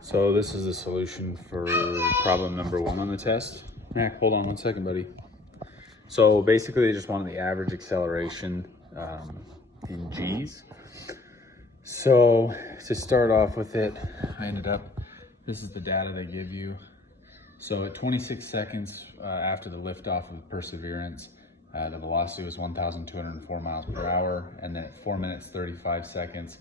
So this is the solution for problem number 1 on the test. Mac, hold on 1 second, buddy. So basically, they just wanted the average acceleration in G's. So to start off with it, this is the data they give you. So at 26 seconds after the liftoff of Perseverance, the velocity was 1,204 miles per hour, and then at 4 minutes 35 seconds,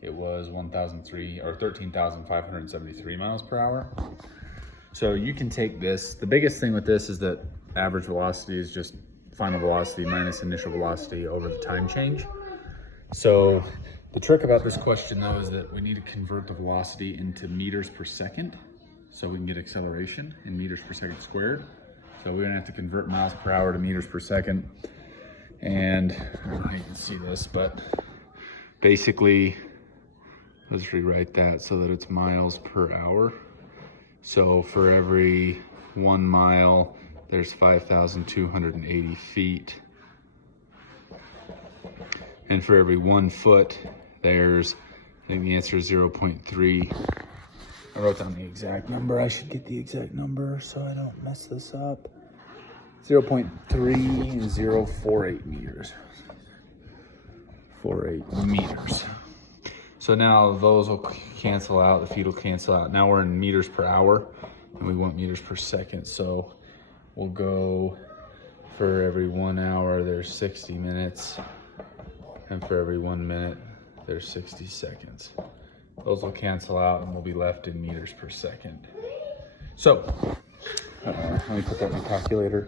it was 13,573 miles per hour. So you can take this. The biggest thing with this is that average velocity is just final velocity minus initial velocity over the time change. So the trick about this question though is that we need to convert the velocity into meters per second so we can get acceleration in meters per second squared. So we're gonna have to convert miles per hour to meters per second. And I don't know how you can see this, but basically, let's rewrite that so that it's miles per hour. So for every 1 mile, there's 5,280 feet. And for every 1 foot, there's, I think the answer is 0.3. I wrote down the exact number. I should get the exact number so I don't mess this up. 0.3048 meters. 48 meters. So now those will cancel out, the feet will cancel out. Now we're in meters per hour and we want meters per second. So we'll go for every 1 hour, there's 60 minutes. And for every 1 minute, there's 60 seconds. Those will cancel out and we'll be left in meters per second. So, let me put that in the calculator.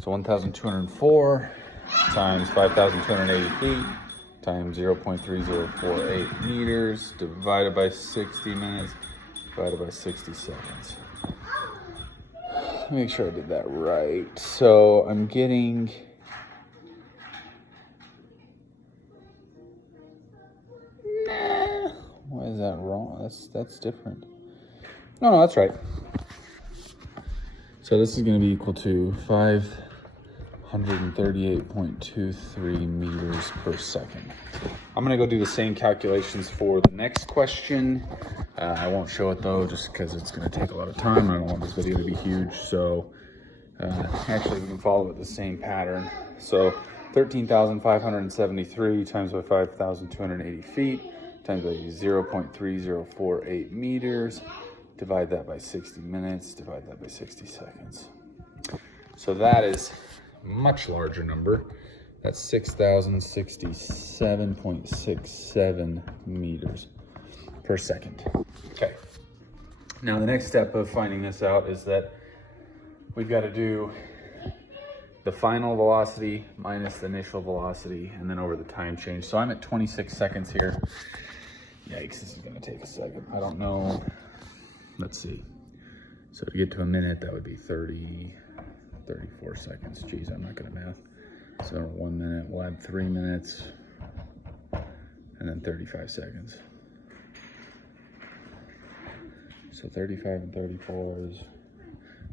So 1,204 times 5,280 feet times 0.3048 meters divided by 60 minutes divided by 60 seconds. Let me make sure I did that right. So I'm getting why is that wrong? That's different. No, that's right. So this is going to be equal to 538.23 meters per second. I'm going to go do the same calculations for the next question. I won't show it though, just because it's going to take a lot of time. I don't want this video to be huge. So actually, we can follow it the same pattern. So 13,573 times by 5,280 feet times by 0.3048 meters. Divide that by 60 minutes, divide that by 60 seconds. So that is a much larger number. That's 6,067.67 meters per second. Okay. Now the next step of finding this out is that we've got to do the final velocity minus the initial velocity and then over the time change. So I'm at 26 seconds here. Yikes, this is gonna take a second. I don't know. Let's see. So to get to a minute, that would be 34 seconds. Geez, I'm not good at math. So 1 minute, we'll add 3 minutes, and then 35 seconds. So 35 and 34 is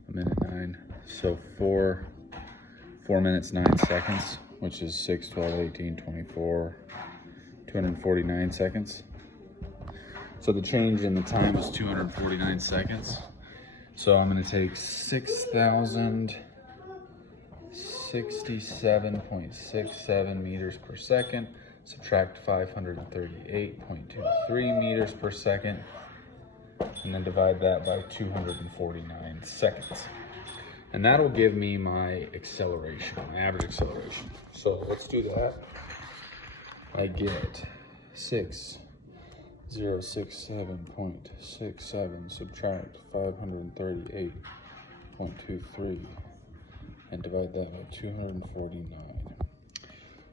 1 minute 9. So 4 minutes 9 seconds, which is 6, 12, 18, 24, 249 seconds. So the change in the time is 249 seconds. So I'm going to take 6,067.67 meters per second, subtract 538.23 meters per second, and then divide that by 249 seconds. And that'll give me my acceleration, my average acceleration. So let's do that. I get 6,067.67 subtract 538.23 and divide that by 249.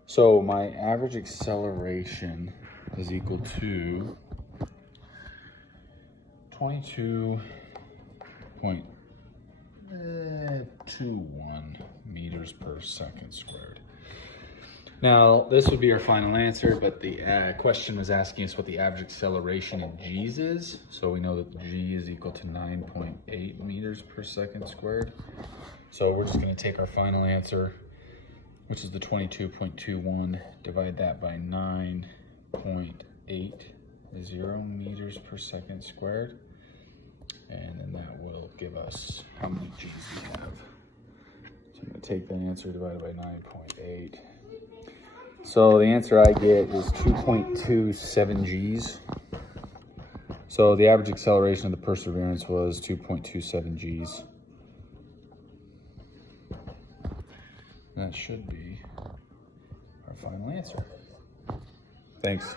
So my average acceleration is equal to 22.21 meters per second squared. Now, this would be our final answer, but the question was asking us what the average acceleration in G's is. So we know that G is equal to 9.8 meters per second squared. So we're just going to take our final answer, which is the 22.21, divide that by 9.8 0 meters per second squared. And then that will give us how many G's we have. So I'm gonna take the answer divided by 9.8. So the answer I get is 2.27 G's. So the average acceleration of the Perseverance was 2.27 G's. That should be our final answer. Thanks.